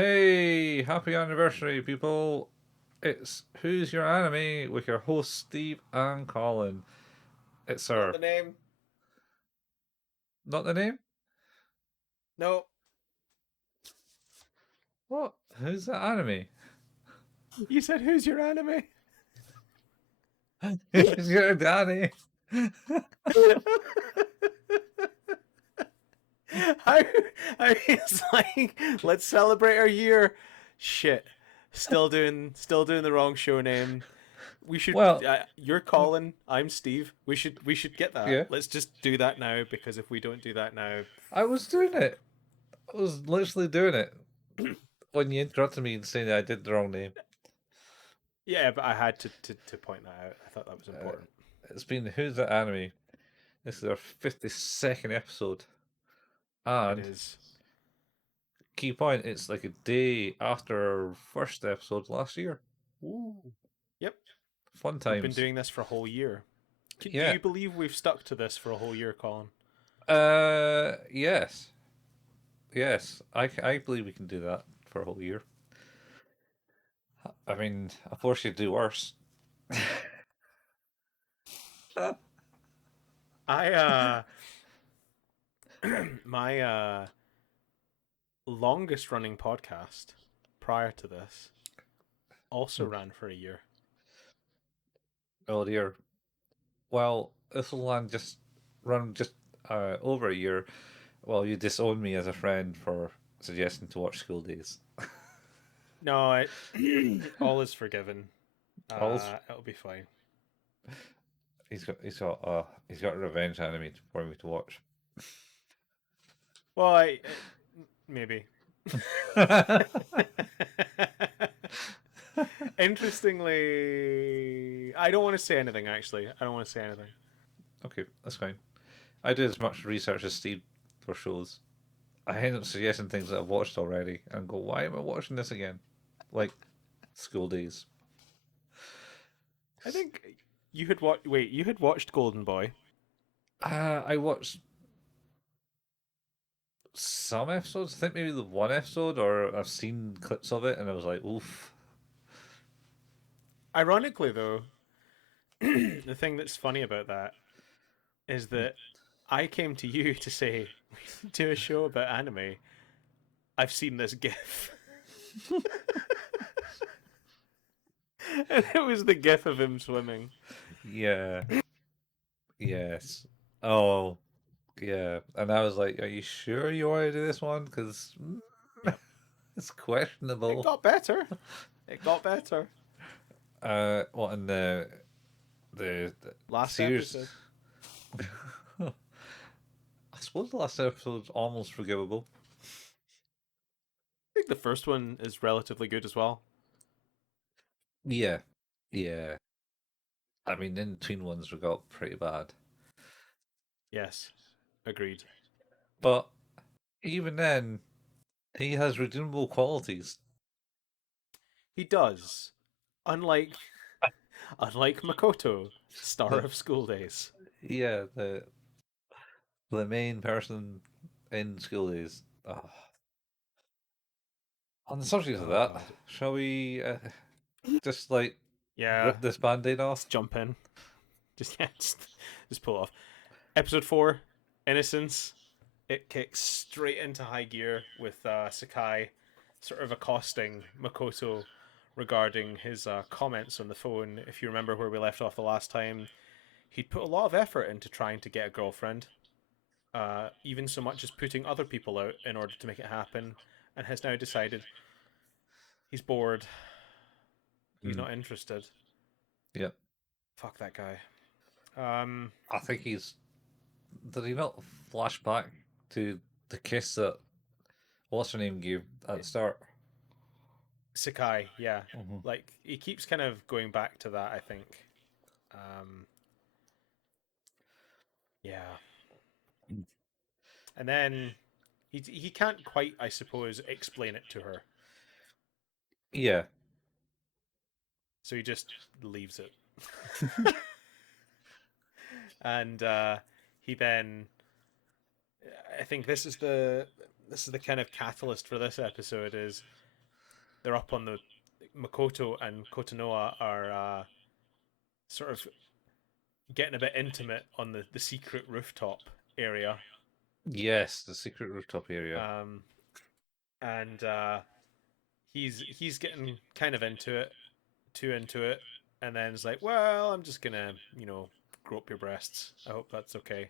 Hey, happy anniversary, people! It's Who's Your Anime with your hosts Steve and Colin. It's Not our the name. not the name. No. What? Who's that anime? You said who's your anime? Who's your Danny? I, it's like let's celebrate our year. Shit. Still doing the wrong show name. We should Well, you're Colin, I'm Steve. We should get that. yeah, Let's just do that now because if we don't do that now, I was doing it. I was literally doing it when you interrupted me and saying that I did the wrong name. yeah, but I had to point that out. I thought that was Uh, important. it's been Who's That Anime. This is our 52nd episode, It and is. key point, it's like a day after our first episode last year. Ooh. Yep. Fun We've been times. doing this for a whole year. Do Yeah. you believe we've stuck to this for a whole year, Colin? Yes. Yes. I believe we can do that for a whole year. I mean, of course you'd do worse. I my longest running podcast prior to this also ran for a year. Oh dear. Well, this will run just over a year. Well, you disown me as a friend for suggesting to watch School Days. No, I all is forgiven. All's It'll be fine. he's got a revenge anime for me to watch. Well, maybe. Interestingly, I don't want to say anything. Actually, I don't want to say anything. Okay, that's fine. I do as much research as Steve for shows. I end up suggesting things that I've watched already and go, why am I watching this again? Like School Days. I think you had watched. Wait, you had watched Golden Boy. I watched some episodes. I think maybe the one episode, or I've seen clips of it, and I was like, oof. Ironically, though, the thing that's funny about that is that I came to you to say, do a show about anime. I've seen this GIF. And it was the GIF of him swimming. Yeah, yes. Oh, yeah. And I was like, are you sure you want to do this one? Because Yep. it's It questionable. got better. It got better. What in the Last series? episode. I suppose the last episode's almost forgivable. I think the first one is relatively good as well. Yeah, yeah. I mean, in between ones we got pretty bad. Yes. Agreed. But even then, he has redeemable qualities. He does. Unlike unlike Makoto, star The of School Days. yeah, the main person in School Days. Oh. On the subject of Oh that, god. shall we just like Yeah. rip this band-aid Let's off? jump in. Just yeah, just pull off. Episode 4, Innocence. It kicks straight into high gear with Sakai sort of accosting Makoto regarding his comments on the phone. If you remember where we left off the last time, he'd put a lot of effort into trying to get a girlfriend, even so much as putting other people out in order to make it happen, and has now decided he's bored, he's Hmm. not interested. Yeah, Fuck that guy. Um, I think he's. Did he not flash back to the kiss that what's her name gave at the start? Sakai, yeah. Hmm. Like, he keeps kind of going back to that, I think. Um, yeah. And then he can't quite, I suppose, explain it to her. Yeah, So he just leaves it. And he then I think this is the kind of catalyst for this episode is they're up on the Makoto and Kotonoa are sort of getting a bit intimate on the secret rooftop area. Yes, the secret rooftop area. Um, and he's getting kind of into it, too into it, and then it's like, well, I'm just gonna, grope your breasts. I hope that's okay.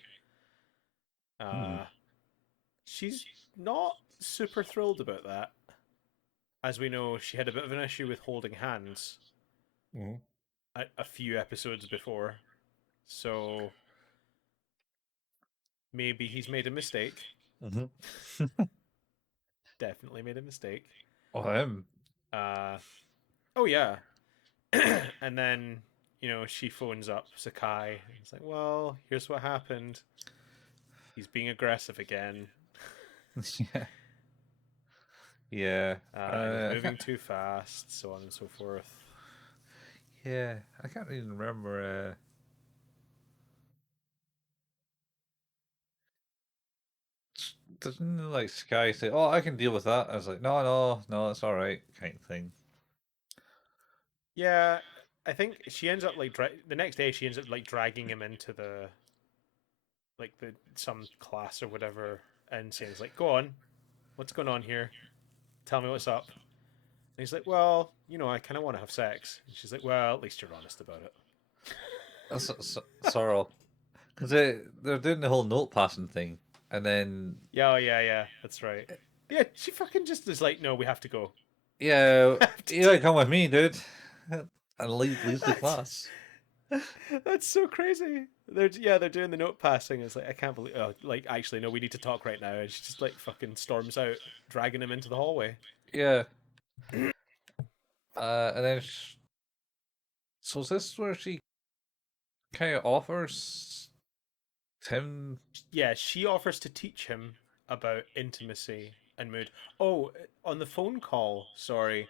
Hmm. Uh, she's not super thrilled about that. As we know, she had a bit of an issue with holding hands Hmm. a few episodes before, so maybe he's made a mistake. Hmm. Definitely made a mistake. Oh, him. Uh, oh yeah, and then she phones up Sakai and it's like, well, here's what happened. He's being aggressive again. Yeah. Yeah. He's I moving can't. too fast, so on and so forth. Yeah, I can't even remember. Doesn't like Sky say, "Oh, I can deal with that"? I was like, "No, no, no, it's all right," kind of thing. Yeah, I think she ends up like the next day she ends up like dragging him into the some class or whatever, and saying it's like, "Go on, what's going on here? Tell me what's up." And he's like, "Well, I kind of want to have sex." And she's like, "Well, at least you're honest about it." Sorrow, because they're doing the whole note passing thing, and then Yeah, oh, yeah, yeah, that's right. Yeah, she fucking just is like, "No, we have to go. yeah, We have to you do gotta come with me, dude, and leaves the that's class. that's so crazy. They're doing the note passing. It's like I can't believe. Oh, like actually, no, we need to talk right now. And she just like fucking storms out, dragging him into the hallway. Yeah, and then so is this where she kind of offers him? Yeah, she offers to teach him about intimacy and mood. Oh, on the phone call. Sorry,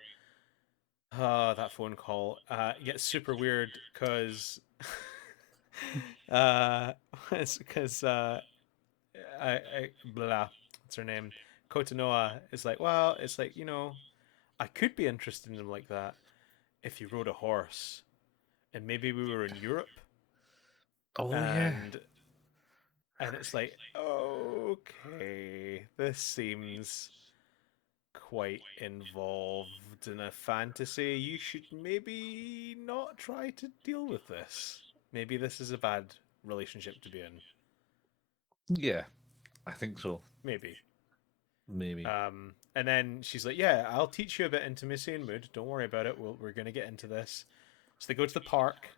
that phone call gets super weird because uh, it's because I blah. What's her name? Kotonoa is like, well, it's like I could be interested in him like that if you rode a horse and maybe we were in Europe Oh yeah, and it's like, okay, this seems quite involved in a fantasy. You should maybe not try to deal with this. Maybe this is a bad relationship to be in. yeah, I think so. Maybe. Maybe. And then she's like, "Yeah, I'll teach you about intimacy and mood. Don't worry about it. We're going to get into this." So they go to the park,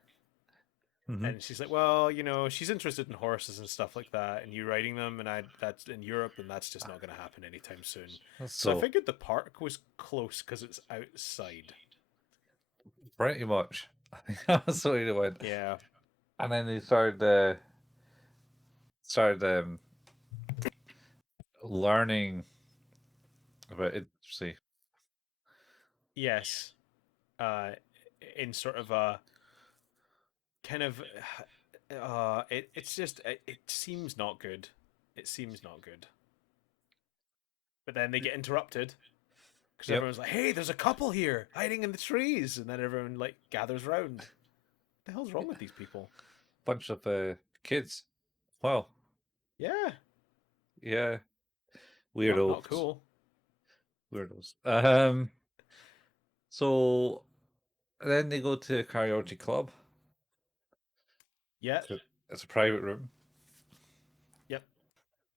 Hmm. and she's like, "Well, she's interested in horses and stuff like that, and you riding them, and that's in Europe, and that's just not going to happen anytime soon." So I So figured the park was close because it's outside. pretty much, I think that's the way they went. Yeah. And then they started learning about it. See, Yes. Uh, in sort of a kind of, it's just it seems not good. It seems not good. But then they get interrupted because yep, everyone's like, "Hey, there's a couple here hiding in the trees," and then everyone like gathers round. What the hell's wrong with these people? bunch of kids. Wow, Yeah, yeah, not weirdos, cool. weirdos. So then they go to a karaoke club. Yep, It's a private room, yep,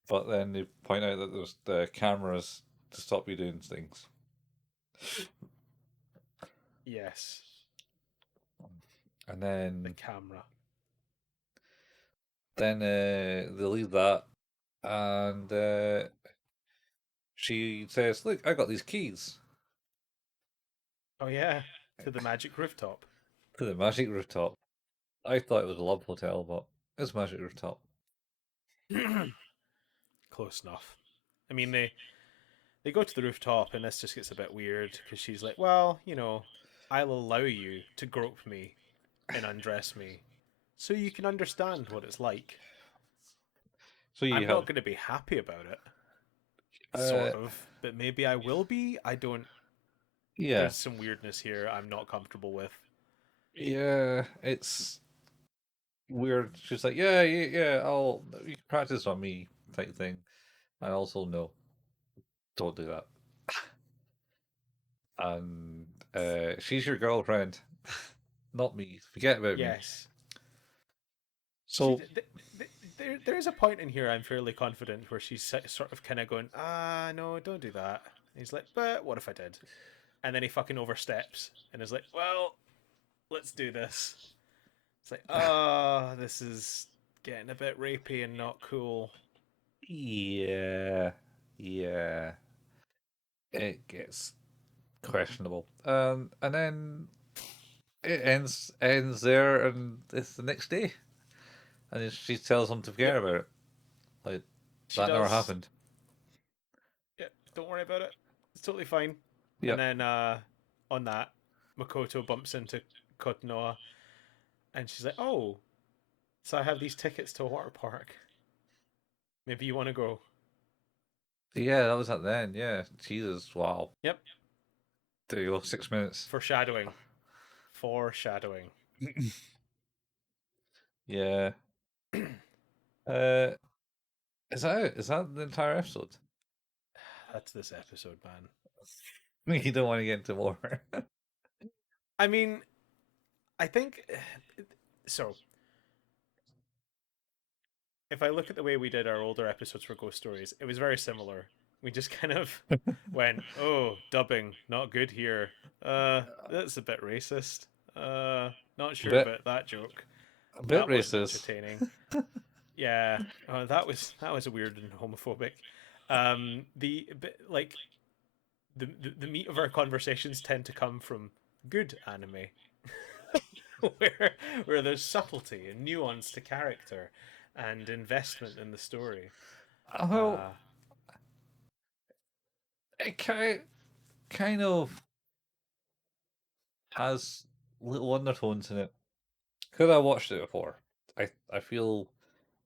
but then they point out that there's the cameras to stop you doing things. yes. And The then camera. they leave that, and she says, "Look, I got these keys Oh yeah, to the magic rooftop. to the magic rooftop." I thought it was a love hotel, but it's magic rooftop. Close enough. I mean, they go to the rooftop, and this just gets a bit weird because she's like, "Well, I'll allow you to grope me and undress me, so you can understand what it's like. So you I'm not have, going to be happy about it, uh, sort of, but maybe I will be. I don't. Yeah, There's some weirdness here I'm not comfortable with. yeah, it's weird. She's like, yeah, yeah, yeah, I'll you can practice on me type thing. And also, no, don't do that. And she's your girlfriend, not me. Forget about me. Yes. She So there is a point in here I'm fairly confident where she's sort of kind of going, no, don't do that. And he's like, but what if I did? And then he fucking oversteps and is like, well, let's do this. It's like, this is getting a bit rapey and not cool. yeah, yeah, it gets questionable. And then it ends there, and it's the next day, and she tells him to forget Yep, about it. Like she that never does. happened. Yep, don't worry about it. It's totally fine. And Yep. then on that, Makoto bumps into Kotonoa and she's like, oh, so I have these tickets to a water park. Maybe you want to go. Yeah, that was at the end. Yeah, Jesus, wow. Yep, There you go, 6 minutes. foreshadowing. Foreshadowing. Yeah. Uh, is that it? Is that the entire episode? That's this episode, man. You don't want to get into more. I mean, I think so. If I look at the way we did our older episodes for Ghost Stories, it was very similar. We just kind of went, "Oh, dubbing not good here. That's a bit racist. Not a sure bit, about that joke. a bit That wasn't racist. entertaining. Yeah, that was weird and homophobic. The like the meat of our conversations tend to come from good anime, where there's subtlety and nuance to character and investment in the story. Well, Uh, it kind of has little undertones in it. Because I watched it before, I feel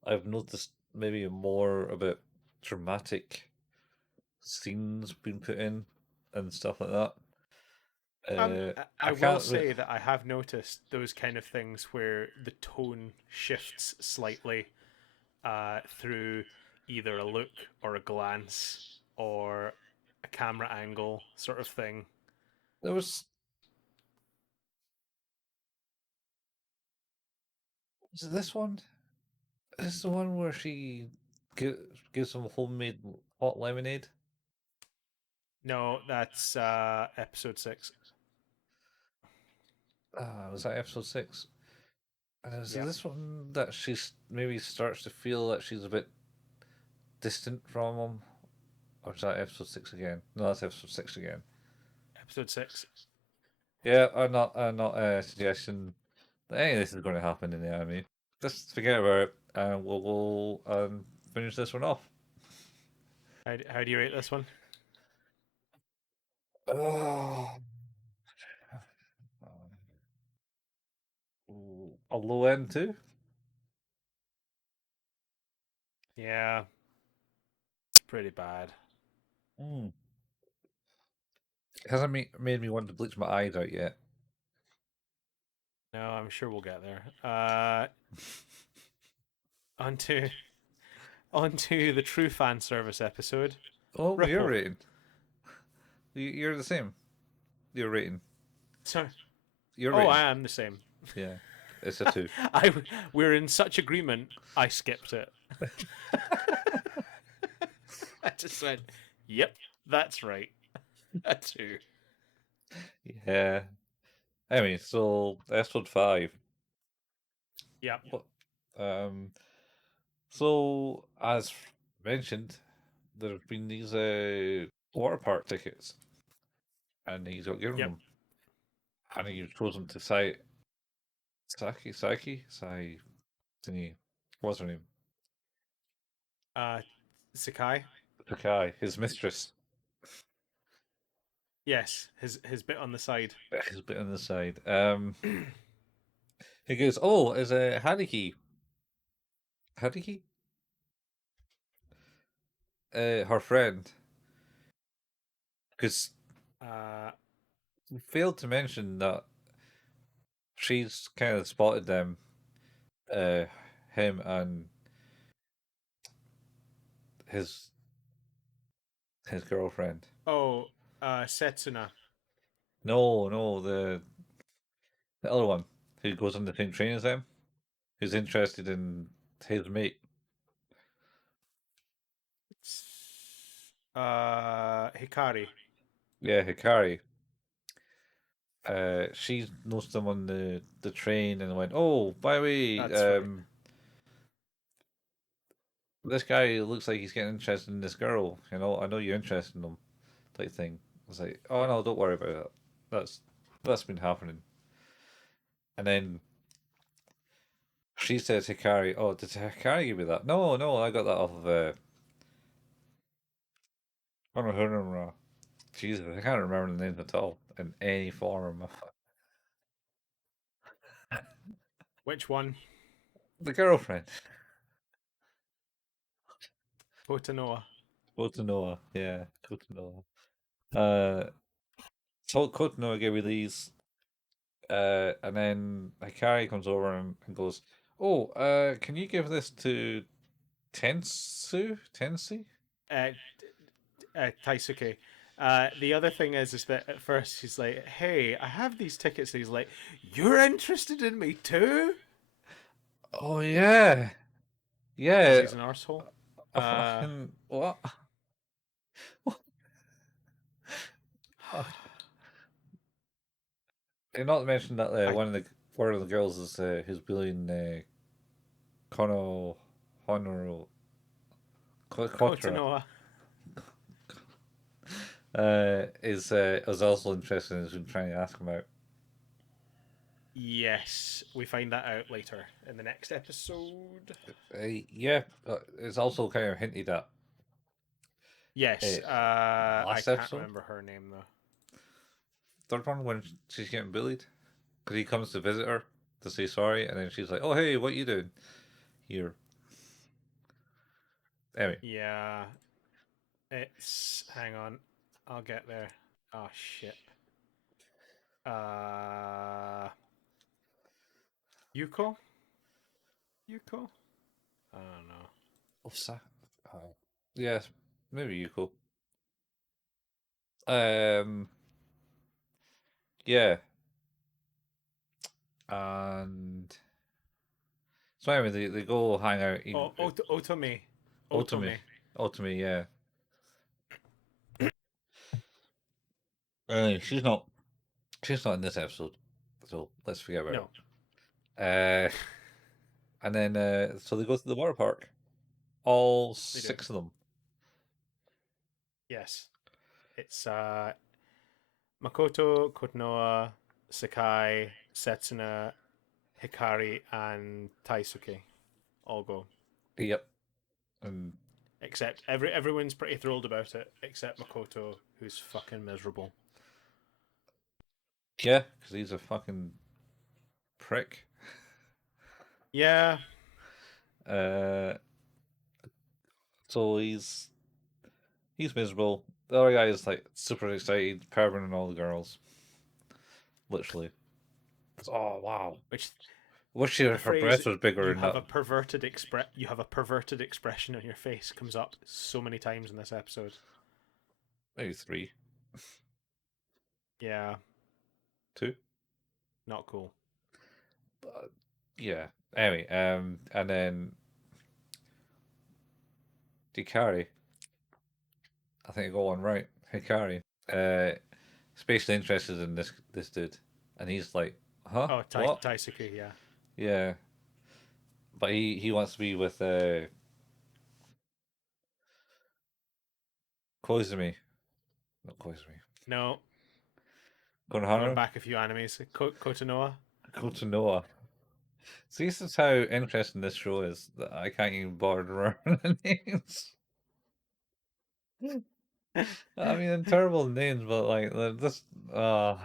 I've noticed maybe more about dramatic scenes being put in and stuff like that. I I will can't. say that I have noticed those kind of things where the tone shifts slightly through either a look or a glance or a camera angle sort of thing. There was it this one. This is the one where she gives him homemade hot lemonade. No, that's episode 6. Was that episode 6? Is it Yeah, this one that maybe starts to feel that she's a bit distant from him? Or is that episode 6 again? No, that's episode 6 again. episode 6. Yeah, I'm not suggesting that any of this is going to happen in the anime. Just forget about it, and we'll finish this one off. How do you rate this one? Oh, a low end too. Yeah, it's pretty bad. Mm. It hasn't made me want to bleach my eyes out yet. No, I'm sure we'll get there. Onto onto the true fan service episode. Oh, your Ripple. rating. You're the same. Your rating. Sorry. Your Oh, rating. I am the same. Yeah, it's a 2. I we're in such agreement. I skipped it. I just went, "Yep, that's right." A 2. Yeah. Anyway, so episode 5. Yep. What? Um. So as mentioned, there have been these water park tickets, and he's got given Yep. them, and he's chosen to say Sai thingy. What's her name? Uh, Sakai. Takai, his mistress. Yes, his bit on the side. His bit on the side. He goes, "Oh, is a Haruki? Haruki? Her friend, because uh, We failed to mention that she's kind of spotted them, uh, him and his his girlfriend. Oh, Setsuna. No, no, the other one who goes on the same train as them, who's interested in his mate. Hikari. Yeah, Hikari. She knows them on the train and went, "Oh, by the way, That's right. this guy looks like he's getting interested in this girl. You know, I know you're interested in him." Type thing. I was like, "Oh Yep. no, don't worry about that. That's that's been happening." And then she says, "Hikari, oh, did Hikari give you that?" No, no, I got that off of Honohunra. Jesus, I can't remember the name at all in any form. Which one? The girlfriend. Potanoa. Kotonoa, yeah, Kotonoa. Uh, so Kotonoa gave me these, and then Hikari comes over and goes, "Oh, can you give this to Tensu? Uh, Taisuke. The other thing is that at first he's like, "Hey, I have these tickets." And he's like, "You're interested in me too?" Oh yeah, Because yeah. he's an arsehole. A Uh, fucking what? And not to mention that I one of the girls is who's bullying Kono Honoru Kotra Kotanoa. is also interested and has been trying to ask him out. Yes, we find that out later in the next episode. Yeah, it's also kind of hinted at Yes, I last can't episode, remember her name though. third one when she's getting bullied because he comes to visit her to say sorry, and then she's like, "Oh hey, what you doing here?" Anyway, Yeah, it's hang on, I'll get there. Oh shit. Uh, Yuko? Yuko? I don't know. what's that? Yes, maybe you cool. Um, yeah, and so anyway, they go hang out. Oh, Otome. Ultimate, Otome. ultimate, yeah. She's not. She's not in this episode, so let's forget about No, it. And then so they go to the water park. All they do. six of them. Yes, it's Makoto, Kotonoa, Sakai, Setsuna, Hikari, and Taisuke all go. Yep. And Except everyone's pretty thrilled about it, except Makoto, who's fucking miserable. yeah, because he's a fucking prick. Yeah, Uh, so he's miserable. The other guy is like super excited, perving on all the girls. Literally. Oh wow. which Wish the her phrase breast was bigger "you in have that. a perverted you have a perverted expression on your face" comes up so many times in this episode. Maybe three, Yeah, two. not cool. Yeah. Anyway, and then Hikari, I think I got one right. Hikari, especially interested in this dude, and he's like, huh, Oh, what? Taisuke, yeah. Yeah, but he wants to be with Koizumi, not Koizumi, No, going Konohana, back a few animes. Kotonoa. Kotonoa. See, this is how interesting this show is that I can't even bother to remember the names. I mean, they're terrible names, but like they're just don't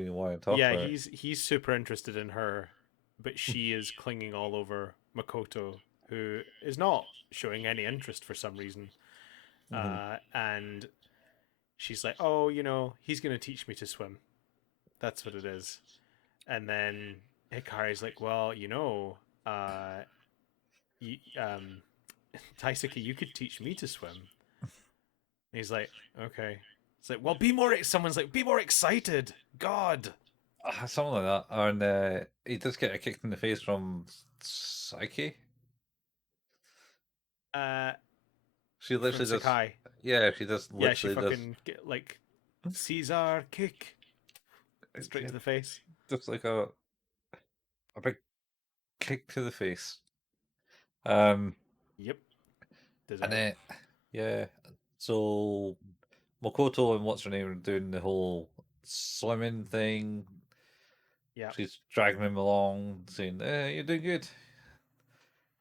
even want to talk Yeah, about it. he's super interested in her, but she is clinging all over Makoto, who is not showing any interest for some reason. Hmm. And she's like, "Oh, he's gonna teach me to swim. That's what it is." And then Hikari's like, "Well, uh, Taisaki, you could teach me to swim." And he's like, "Okay." It's like, "Well, be more." Someone's like, "Be more excited." God. Something like that. And he does get a kick in the face from Psyche. Uh, She from literally does. Sakai. Yeah, she just Yeah, she literally does. fucking get like Caesar kick straight Yeah, to the face. just like a big kick to the face. Um, Yep, and deserved. then yeah, so Makoto and what's her name are doing the whole swimming thing. Yeah, She's dragging him along, saying, "You're doing good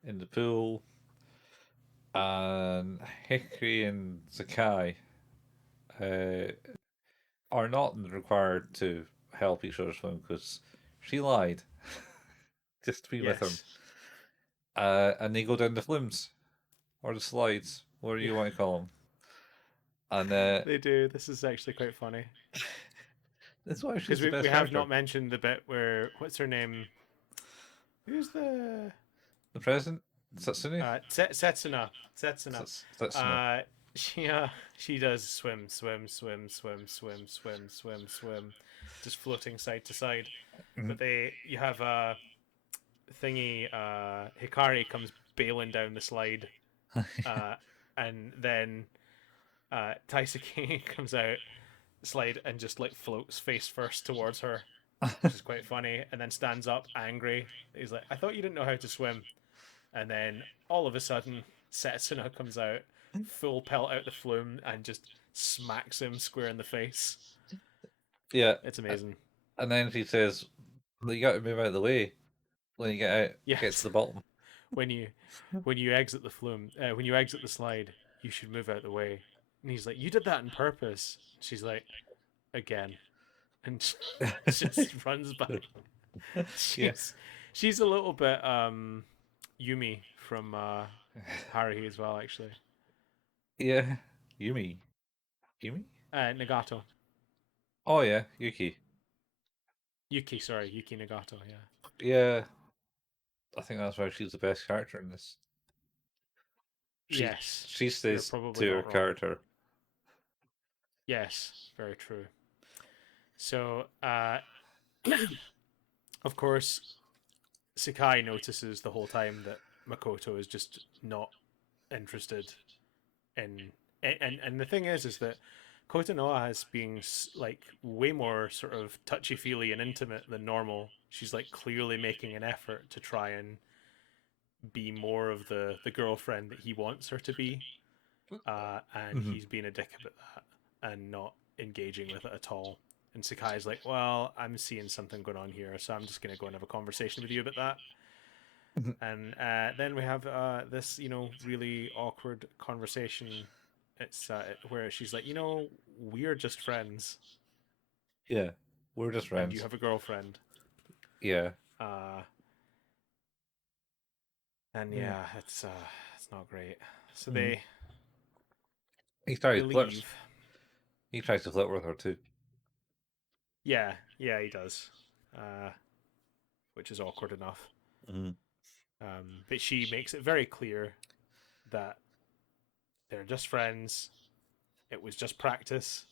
in the pool." And Hikari and Sakai uh, are not required to help each other swim because she lied just to be with him. yes, And they go down the flumes or the slides, whatever yeah, you want to call them. And they do. This is actually quite funny that's why she's because the we best have character. not mentioned the bit where what's her name? Who's the The president, Satsune, Setsuna? Setsuna. Satsuna. Uh, she uh, she does swim, swim, swim, swim, swim, swim, swim, swim, just floating side to side. Mhm. But you have thingy. Hikari comes bailing down the slide, uh, and then Taisaki comes out the slide and just like floats face first towards her, which is quite funny, and then stands up angry. He's like, "I thought you didn't know how to swim." And then all of a sudden, Setsuna comes out, full pelt out the flume, and just smacks him square in the face. Yeah, It's amazing. and then she says, "You got to move out of the way when you get to Yes, the bottom." when you when you exit the flume, when you exit the slide, you should move out the way. And he's like, "You did that on purpose." She's like, "Again," and just runs back. Yeah, She's she's a little bit Yumi from Haruhi as well, actually. yeah. Yumi, Yumi. Nagato. Oh yeah, Yuki. Yuki, sorry, Yuki Nagato, yeah. Yeah, I think that's why she's the best character in this. She Yes, she you're stays probably to her not wrong. character. Yes, very true. So, of course, Sakai notices the whole time that Makoto is just not interested in. And the thing is that Kotonoha has been like way more sort of touchy feely and intimate than normal. She's like clearly making an effort to try and be more of the girlfriend that he wants her to be, and Hmm. he's being a dick about that and not engaging with it at all. And Sakai's like, "Well, I'm seeing something going on here, so I'm just going to go and have a conversation with you about that." And then we have this, really awkward conversation. It's where she's like, we're just friends, Yeah, we're just and you friends. have a girlfriend." Yeah, Uh, and yeah. yeah, it's not great. So Mm. they He they tries flips. leave. He tries to flirt with her too. Yeah, yeah, he does, uh, which is awkward enough. Mm. But she makes it very clear that they're just friends. It was just practice,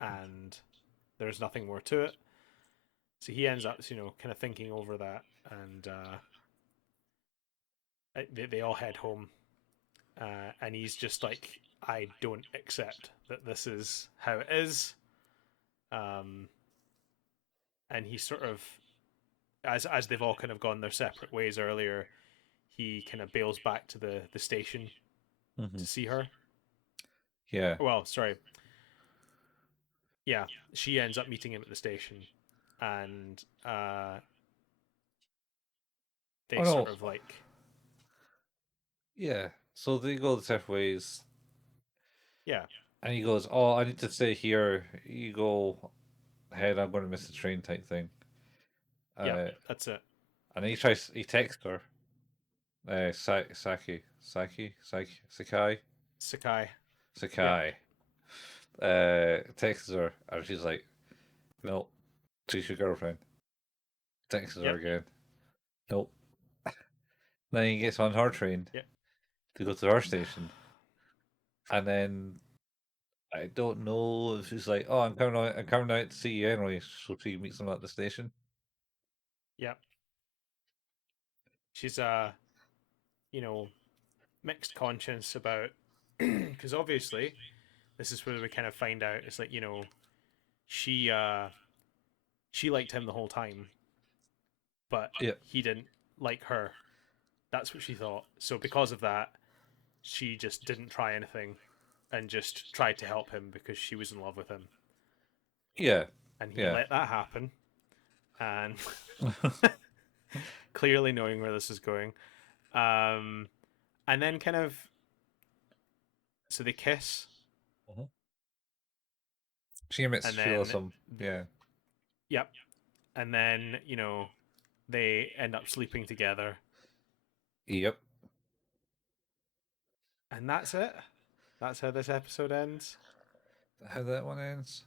and there's nothing more to it. So he ends up, kind of thinking over that, and they all head home. And he's just like, "I don't accept that this is how it is." Um, and he sort of, as they've all kind of gone their separate ways earlier, he kind of bails back to the station Hmm. to see her. Yeah. Well, sorry, yeah, she ends up meeting him at the station, and they Oh sort no. of like, Yeah. So they go the separate ways, yeah, and he goes, "Oh, I need to stay here. You go ahead. I'm going to miss the train," type thing. yeah, Uh, that's it. and he texts her, Sakai, Sakai, yeah, Sakai. texts her, and she's like, "No, she's your girlfriend." Texts her Yep. again. Nope. Then he gets on her train Yep. to go to her station, and then I don't know if she's like, "Oh, I'm coming out. I'm coming out to see you anyway." So she meets him at the station. Yep. She's you know, mixed conscience about because obviously this is where we kind of find out it's like, she she liked him the whole time, but Yeah, he didn't like her. That's what she thought. So because of that, she just didn't try anything and just tried to help him because she was in love with him. yeah, And he yeah. let that happen. And clearly knowing where this is going. Um, and then kind of, so they kiss, Mhm. She admits and she loves then, him. Yeah. yep. And then, they end up sleeping together. Yep. And that's it. That's how this episode ends. How that one ends?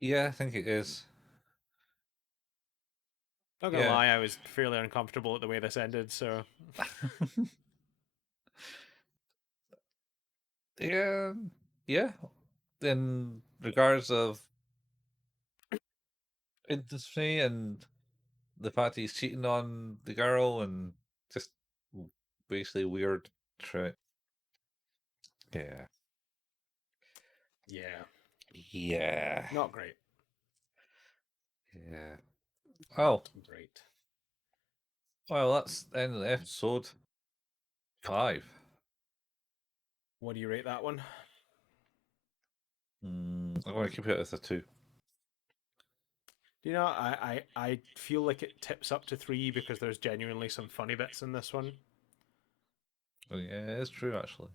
Yeah, I think it is. Not gonna Yeah. lie, I was fairly uncomfortable at the way this ended, so Yeah. Yeah. In regards of intimacy and the fact he's cheating on the girl and just basically weird. Tra- yeah. yeah. Yeah. Not great. Yeah. Oh, Not great. well, that's the end of the episode 5. What do you rate that one? I'm going to keep it as a 2. I feel like it tips up to 3 because there's genuinely some funny bits in this one. Oh, yeah, it's true, actually.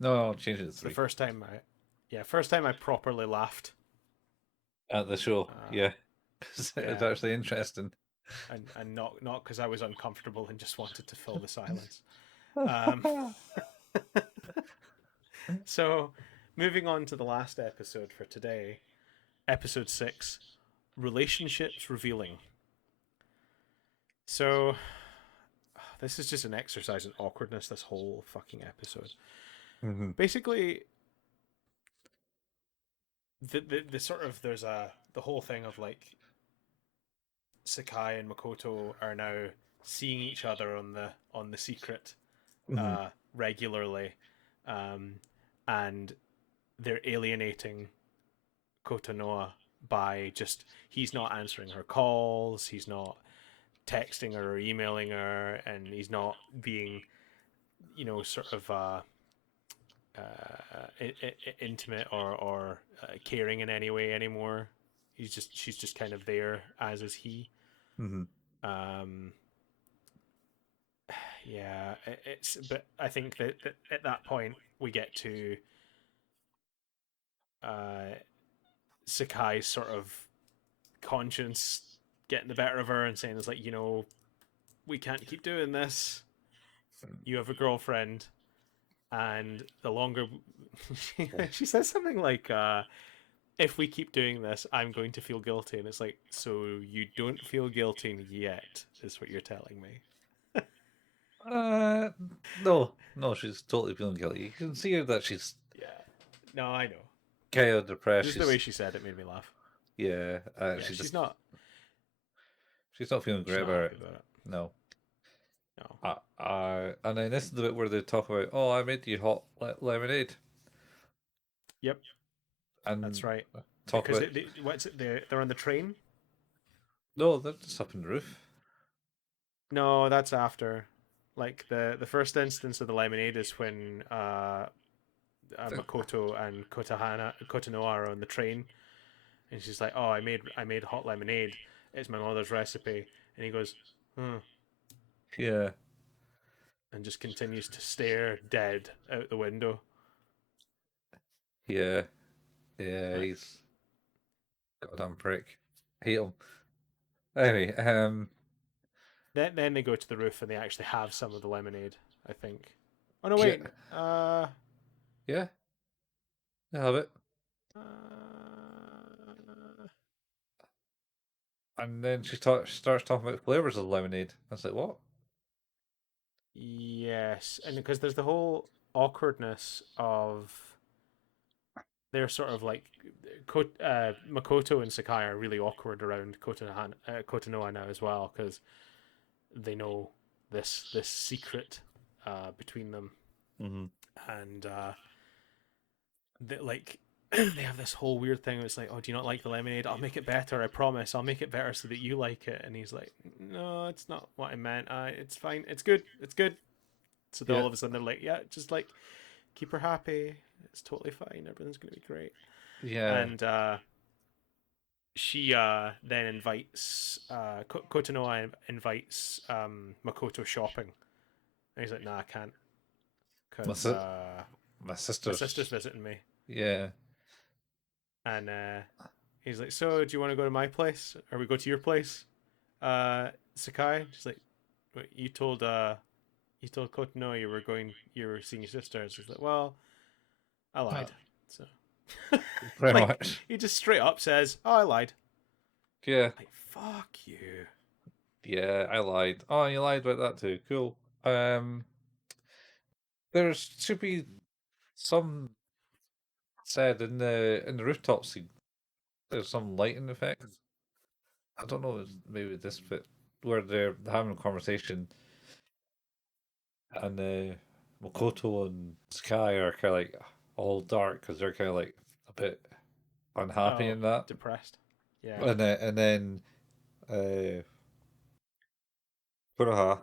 No, I'll change it to It's the 3. first time first time I properly laughed. At the show, Uh, yeah. 'Cause it's yeah, actually interesting. and not because I was uncomfortable and just wanted to fill the silence. Um, so, moving on to the last episode for today, episode 6, relationships revealing. So, this is just an exercise in awkwardness. This whole fucking episode. Hmm. Basically, the sort of there's the whole thing of like Sakai and Makoto are now seeing each other on the secret Hmm. regularly, um, and they're alienating Kotonoa by just he's not answering her calls, he's not texting her or emailing her, and he's not being sort of intimate or caring in any way anymore. She's just kind of there, as is he. Hmm. Um, yeah, it's but I think that at that point we get to uh, Sakai's sort of conscience getting the better of her and saying it's like we can't keep doing this. You have a girlfriend, and the longer she says something like if we keep doing this, I'm going to feel guilty. And it's like, so you don't feel guilty yet, is what you're telling me. Uh, no, no, she's totally feeling guilty. You can see her that she's Yeah. No, I know. kind of depressed. Just the way she said it made me laugh. Yeah, Yeah, she just she's not feeling she's great not about happy it. about it. No. No. And then this is the bit where they talk about, oh, I made you hot lemonade, Yep, that's and right. talk Because about what's it? They're on the train. no, they're just up in the roof. No, that's after. Like the first instance of the lemonade is when Makoto and Kotonoa are on the train, and she's like, "Oh, I made hot lemonade. It's my mother's recipe." And he goes, "Hmm," Yeah, and just continues to stare dead out the window. yeah, yeah. Right. He's goddamn prick. Hate him. Anyway, Then they go to the roof and they actually have some of the lemonade. I think. Oh no, yeah, wait. Yeah, I have it. Uh, And then starts talking about flavors of lemonade. I was like, what? yes, and because there's the whole awkwardness of they're sort of like Makoto and Sakai are really awkward around Kotonoha now as well because they know this secret between them, Mm-hmm. and like they have this whole weird thing. It's like, oh, do you not like the lemonade? I'll make it better. I promise. I'll make it better so that you like it. And he's like, no, it's not what I meant. It's fine. It's good. It's good. So then Yeah, all of a sudden they're like, yeah, just like keep her happy. It's totally fine. Everything's gonna be great. yeah. And she then invites Kotonoa invites Makoto shopping. And he's like, nah, I can't My because si- my my sister's sister's. visiting me. Yeah. And he's like, so do you want to go to my place or we go to your place, Sakai? She's like, wait, you told Kotonoa you were seeing your sister. So he's like, well, I Uh, lied. So Pretty like much. he just straight up says, oh, I lied. Yeah. Like fuck you. Yeah, I lied. Oh, you lied about that too. Cool. There should be some said in the rooftop scene. There's some lighting effects. I don't know. Maybe this bit where they're having a conversation and Makoto and Sky are kind of like all dark because they're kind of like a bit unhappy Oh, in that. depressed. Yeah. And then uh, Kuroha,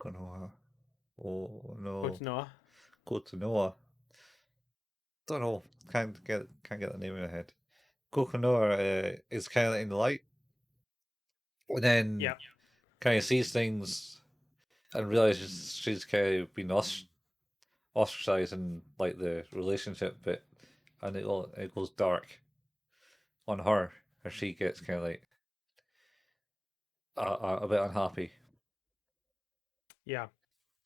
Konoha, oh no, Kotonoa. Kotonoa. Don't know. Can't get the name in my head. Kokonoha is kind of in the light, and then Yep. kind of sees things and realizes she's kind of been ostracized in like the relationship bit, and it goes dark on her, and she gets kind of like a bit unhappy. Yeah.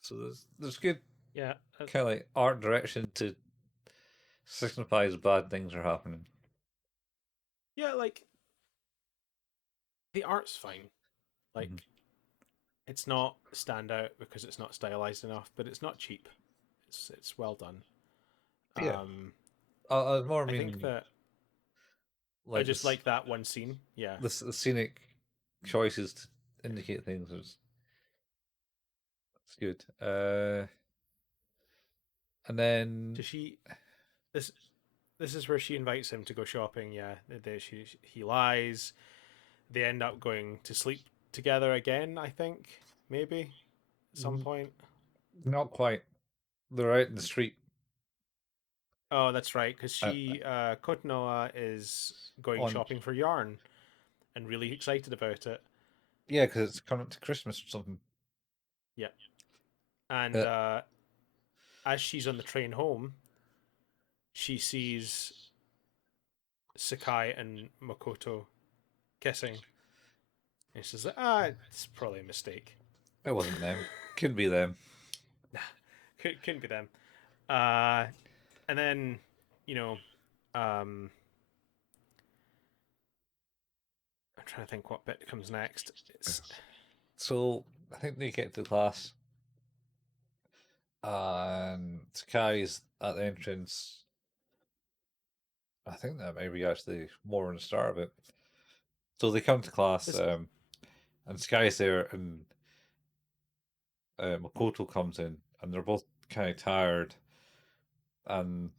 So there's good Yeah. kind of like art direction to signifies bad things are happening. Yeah. Like the art's fine. Mhm. Like it's not standout because it's not stylized enough, but it's not cheap. It's well done. Yeah, Um, I more I think mean that I like just like that one scene. Yeah. the scenic choices to indicate things is it's good. And then Does she this this is where she invites him to go shopping. Yeah. He lies. They end up going to sleep together again. I think maybe at some mm, point. not quite. They're out in the street. Oh, that's right. Because Uh, Kotonoa is going on shopping for yarn and really excited about it. Yeah, because it's coming to Christmas or something. Yeah. And Uh, as she's on the train home, she sees Sakai and Makoto kissing. And she's like, it's probably a mistake. it wasn't them. Couldn't be them. Nah, couldn't be them. Uh, and then, you know, um, I'm trying to think what bit comes next. It's So I think they get to class, and Sakai's at the entrance. I think that maybe actually more on the start of it. So they come to class, this. and Sky's there, and Makoto comes in, and they're both kind of tired. And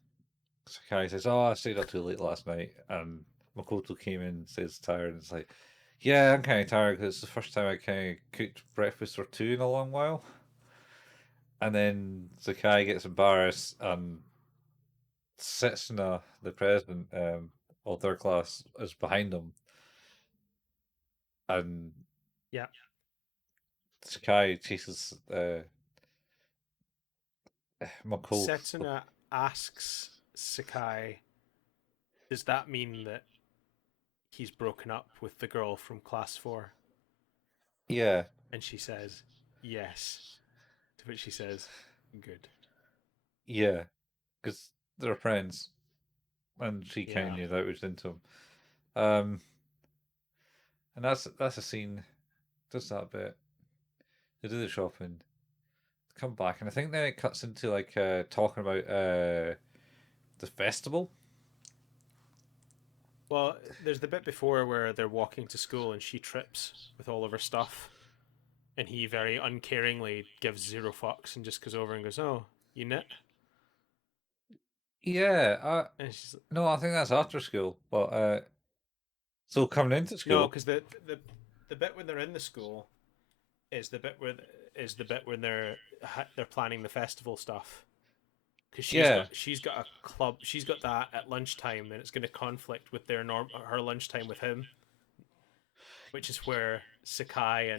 Sakai says, "Oh, I stayed up too late last night." And Makoto came in, says tired, and it's like, "Yeah, I'm kind of tired because it's the first time I kind of cooked breakfast for two in a long while." And then Sakai gets embarrassed and sits in the president of their class is behind him, and Yeah. Sakai chases Makoto. Setsuna asks Sakai, does that mean that he's broken up with the girl from class 4? Yeah, And she says, yes. To which she says, good. yeah. because they're friends, and she kind of Yeah. knew that was into him. Um, and that's a scene. Does that bit? They do the shopping, come back, and I think then it cuts into like talking about the festival. Well, there's the bit before where they're walking to school and she trips with all of her stuff, and he very uncaringly gives zero fucks and just goes over and goes, "Oh, you knit?" Yeah, And she's no, I think that's after school. But so coming into no, school, because the bit when they're in the school is the bit when they're planning the festival stuff. Because yeah, she's got a club, she's got that at lunchtime, and it's going to conflict with her lunchtime with him, which is where Sakai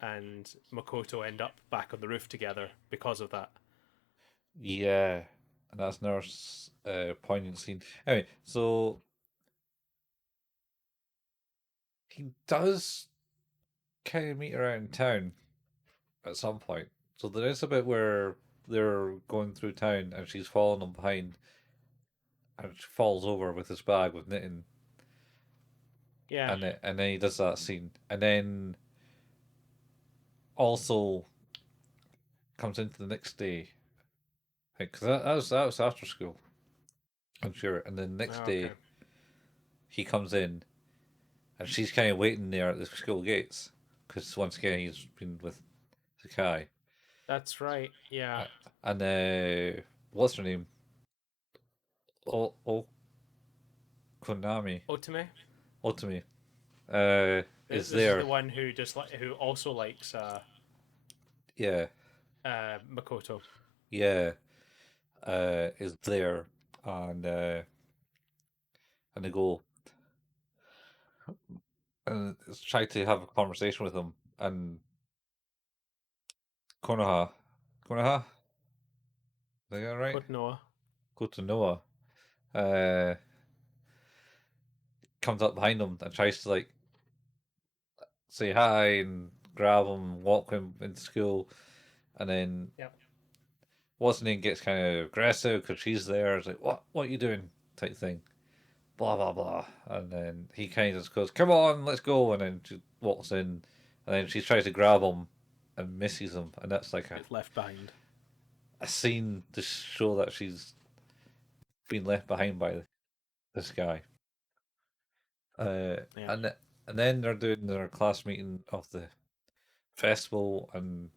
and Makoto end up back on the roof together because of that. yeah, and that's another poignant scene. Anyway, so he does kind of meet her out in town at some point. So there is a bit where they're going through town and she's following him behind and she falls over with his bag with knitting, Yeah. and then he does that scene, and then also comes into the next day, because that was after school, I'm sure, and then the next Oh, okay. day he comes in and she's kind of waiting there at the school gates because once again he's been with Sakai, That's right. Yeah. uh, and what's her name? O Konami Otome. Otome is This is there. the one who who also likes Yeah, Makoto. yeah, is there, and and they go and try to have a conversation with him, and Konoha, Konoha, is that right? Kotonoa. Go to Noah, uh, comes up behind him and tries to like say hi and grab him, walk him into school, and then Yep. what's name gets kind of aggressive because she's there. It's like, what are you doing? Type thing. Blah blah blah, and then he kind of just goes, "Come on, let's go," and then she walks in, and then she tries to grab him and misses him, and that's like Gets left behind. a scene to show that she's been left behind by this guy. Yeah. And then they're doing their class meeting of the festival, and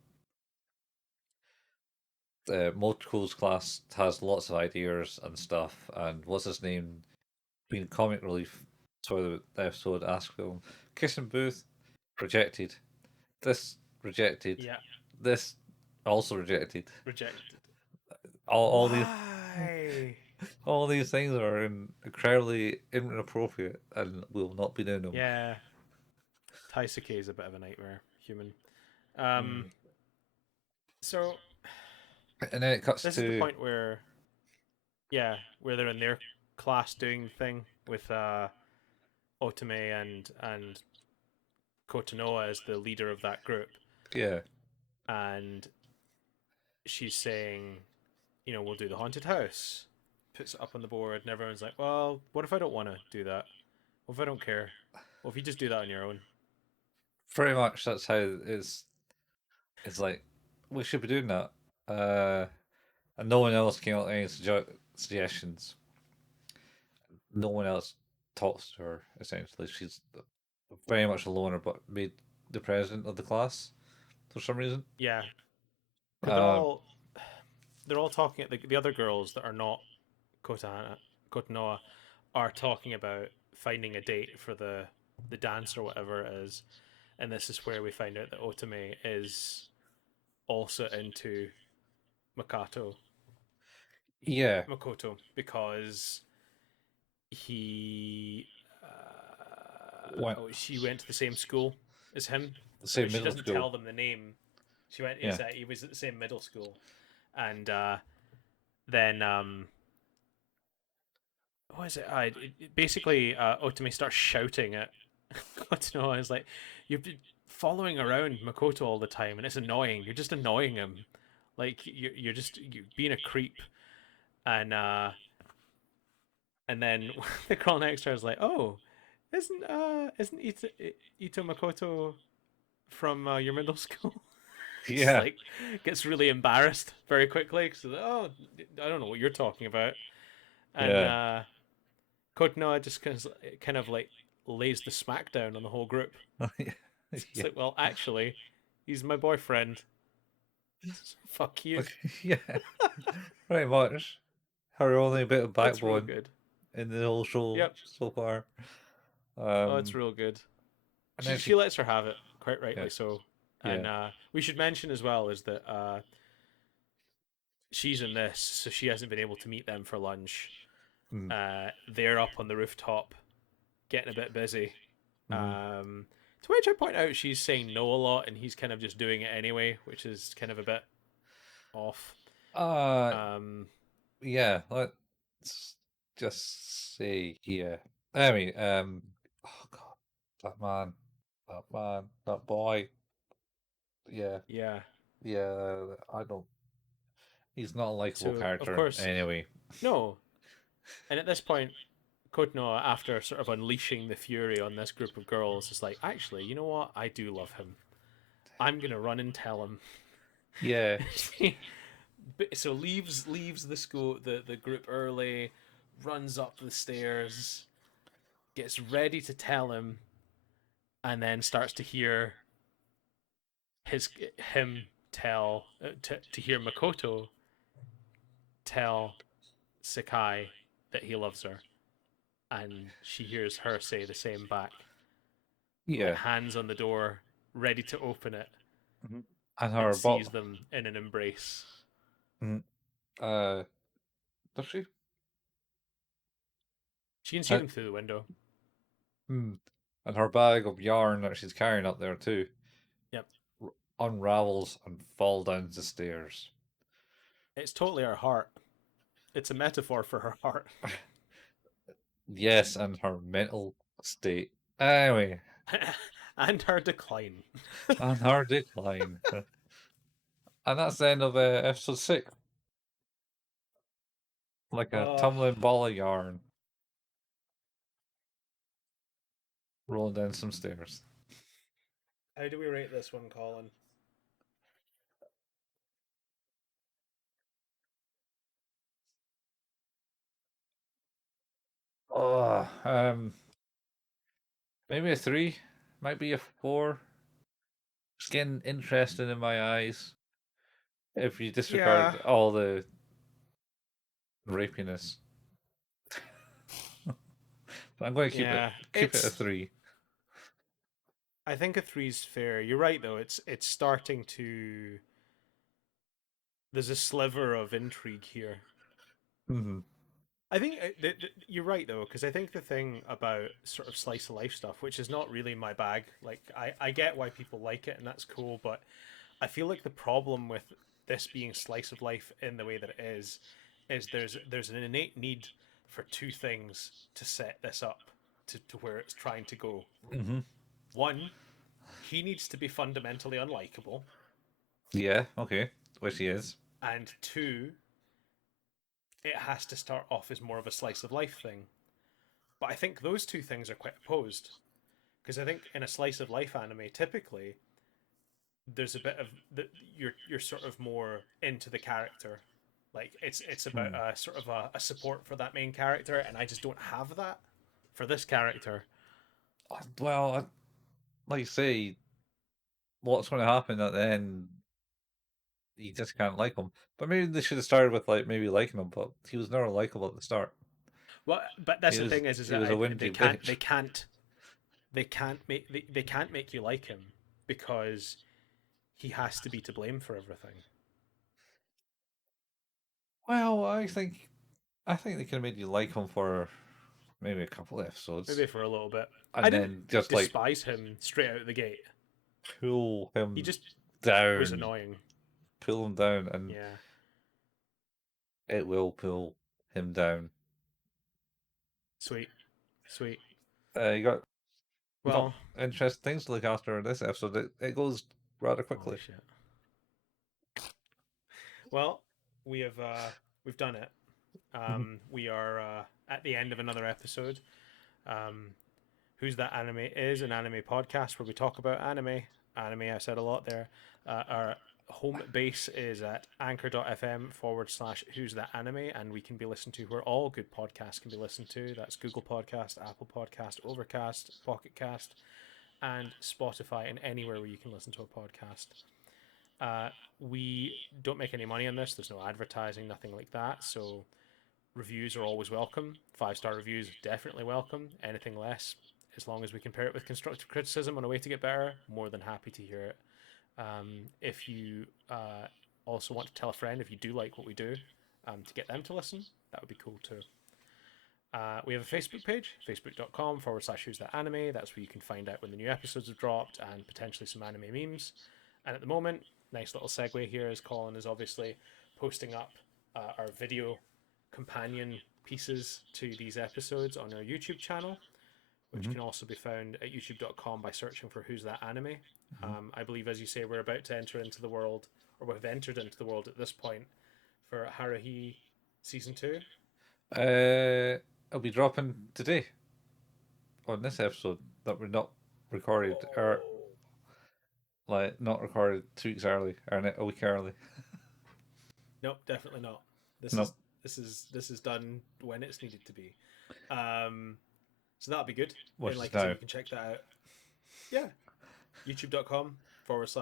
Motoko's class has lots of ideas and stuff. And what's his name? Being comic relief for the episode, asked him, "Kissing booth, rejected. This rejected. Yeah. This also rejected. Rejected. All these Why? all these things are incredibly inappropriate, and will not be doing them." Yeah. Taisuke is a bit of a nightmare human. Um. Mm. So And then it cuts this is the to point where where they're in their class doing the thing with Otome and Kotonoa as the leader of that group, yeah, and she's saying, we'll do the haunted house. Puts it up on the board, and everyone's like, well, what if I don't want to do that? What if I don't care? Well, if you just do that on your own? pretty much that's how it's like we should be doing that. And no one else came up with any suggestions. No one else talks to her. Essentially, she's very much a loner, but made the president of the class for some reason. Yeah, because Um, they're all talking. The other girls that are not Kotonoa are talking about finding a date for the dance or whatever it is, and this is where we find out that Otome is also into Makato yeah, Makoto because he went she went to the same school as him, the but same she middle doesn't school. tell them the name. She went Yeah, is that he was at the same middle school, and then what is it? Basically, Otome starts shouting at Kotonoa. It's like you've been following around Makoto all the time, and it's annoying. You're just annoying him. Like you're being a creep. and and then the girl next to her is like, "Oh, isn't Ito Makoto from your middle school?" Just Yeah, like gets really embarrassed very quickly because oh, I don't know what you're talking about, and yeah, Kotonoha just kind of like lays the smackdown on the whole group. It's yeah, like, well, actually, he's my boyfriend. So fuck you. okay, yeah, pretty much. Her only bit of It's real backbone good. in the whole show Yep. so far. Oh, it's Um, real good. and She then she lets her have it quite yeah, rightly so. And yeah, we should mention as well is that she's in this, so she hasn't been able to meet them for lunch. mm, They're up on the rooftop, getting a bit busy. mm-hmm. To which I point out she's saying no a lot, and he's kind of just doing it anyway, which is kind of a bit off. Uh, Um, yeah, let's just say yeah. I mean, oh God, that man, that boy. Yeah, yeah. yeah. I don't. He's not a likable So of character course, anyway. no. And at this point, Kotonoha, after sort of unleashing the fury on this group of girls, is like, actually, you know what? I do love him. I'm gonna run and tell him. Yeah, So leaves the school the group early, runs up the stairs, gets ready to tell him, and then starts to hear his him tell to hear Makoto tell Sakai that he loves her, and she hears her say the same back, like yeah. hands on the door, ready to open it, Mhm. And and her sees bot. them in an embrace. Mm, does she? She can see Uh, them through the window. mm, and her bag of yarn that she's carrying up there too Yep, unravels and fall down the stairs. it's totally her heart. It's a metaphor for her heart. Yes, and her mental state. Anyway, And her decline. and her decline. And that's the end of episode 6. Like a Oh, tumbling ball of yarn rolling down some stairs. how do we rate this one, Colin? Oh, maybe a 3, might be a 4. It's getting interesting in my eyes if you Yeah, disregard all the rapiness. But I'm going to yeah. keep it a It's. 3. I think a three's fair. You're right though. It's starting to. There's a sliver of intrigue here. Mm-hmm. I think you're right though, because I think the thing about sort of slice of life stuff, which is not really my bag. Like I get why people like it and that's cool, but I feel like the problem with this being slice of life in the way that it is there's an innate need for two things to set this up to where it's trying to go. Mm-hmm. One, he needs to be fundamentally unlikable, Yeah, okay. Which he is. and two, it has to start off as more of a slice of life thing. But I think those two things are quite opposed because I think in a slice of life anime, typically there's a bit of that you're sort of more into the character. Like it's about Hmm. a sort of a support for that main character, and I just don't have that for this character. Well, like you say, what's going to happen at the end? You just can't like him. But maybe they should have started with like maybe liking him, but he was never likable at the start. Well, but that's the thing is He that was a whinging bitch. they can't make you like him because he has to be to blame for everything. Well, I think they could have made you like him for maybe a couple of episodes, Maybe for a little bit. I and didn't then just like despise him straight out of the gate. pull He him just was down, annoying. pull him down, and Yeah. it will pull him down. Sweet. Sweet. You got not Well, interesting things to look after this episode. It goes rather holy quickly. shit. Well, we have we've done it. We are at the end of another episode. Um, Who's That Anime is an anime podcast where we talk about anime. Anime, I said a lot there. Our home base is at anchor.fm/ Who's That Anime, and we can be listened to where all good podcasts can be listened to. That's Google Podcast, Apple Podcast, Overcast, Pocket Cast, and Spotify, and anywhere where you can listen to a podcast. We don't make any money on this. There's no advertising, nothing like that. So reviews are always welcome. 5-star reviews definitely welcome. Anything less, as long as we can pair it with constructive criticism on a way to get better, more than happy to hear it. If you also want to tell a friend if you do like what we do, to get them to listen, that would be cool too. We have a Facebook page, facebook.com/ Who's That Anime. That's where you can find out when the new episodes have dropped and potentially some anime memes. And at the moment, nice little segue here, as Colin is obviously posting up our video companion pieces to these episodes on our YouTube channel, which Mm-hmm. can also be found at youtube.com by searching for Who's That Anime. Mm-hmm. I believe, as you say, we're about to enter into the world, or we've entered into the world at this point for Haruhi Season 2. I'll be dropping today on this episode that we're not recorded, or Oh. like not recorded 2 weeks early, or a week early. Nope, definitely not. This No, is this is done when it's needed to be. Um, so that'll be good. which And is like I said, now. you can check that out. Yeah, youtube.com/ Who's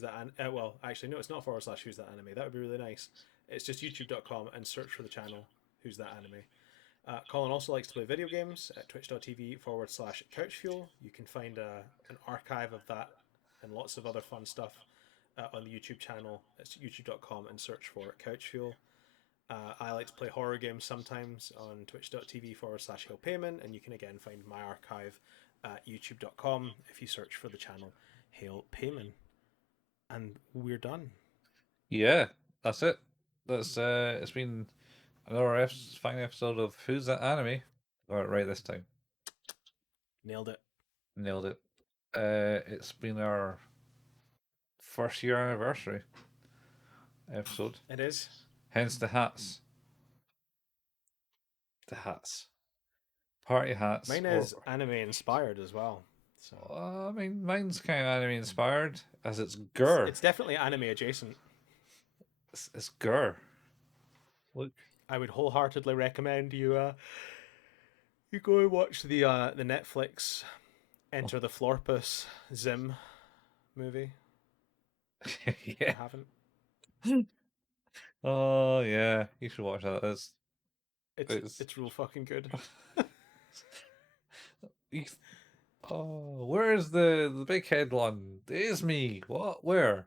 That well, actually, no, it's not / Who's That Anime. That would be really nice. It's just youtube.com and search for the channel Who's That Anime. Colin also likes to play video games at twitch.tv /couchfuel. You can find an archive of that and lots of other fun stuff on the YouTube channel. It's youtube.com and search for Couchfuel. I like to play horror games sometimes on twitch.tv /HailPayman, and you can again find my archive at youtube.com if you search for the channel Hail Payman. And we're done. Yeah, that's it. That's it's been another fine episode of Who's That Anime. Got it right this time. Nailed it. Nailed it. It's been our first year anniversary episode. It is. Hence the hats. The hats. Party hats. Mine is anime inspired as well. So I mean, mine's kind of anime inspired, as it's Gur. it's definitely anime adjacent. It's Gur. Look. I would wholeheartedly recommend you you go and watch the Netflix Enter the Florpus Zim movie. If you Yeah. haven't. Oh yeah, you should watch that. It's real fucking good. You- Oh, where's the big head one? There's me. What? Where?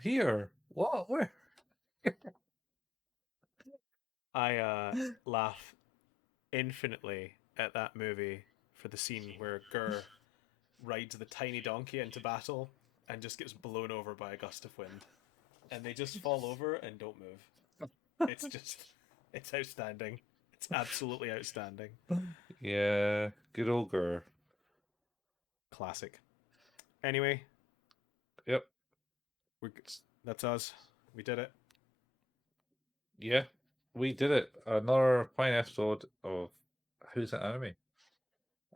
Here. What? Where? I laugh infinitely at that movie for the scene where Gur rides the tiny donkey into battle and just gets blown over by a gust of wind. And they just fall over and don't move. It's outstanding. It's absolutely outstanding. Yeah, good old Gur. Classic. Anyway, Yep. that's us. We did it. Yeah, we did it. Another fine episode of Who's That Anime.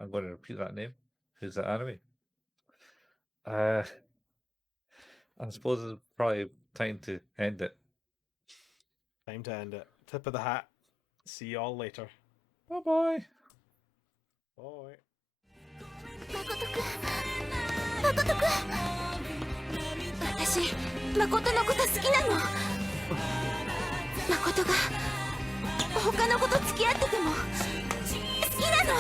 I'm going to repeat that name. Who's That Anime? I suppose it's probably time to end it. Time to end it. Tip of the hat. See y'all later. Bye bye. Bye. 誠くん私誠のこと好きなの誠が他の子と付き合ってても好きなの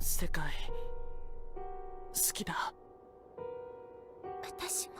世界好きだ私も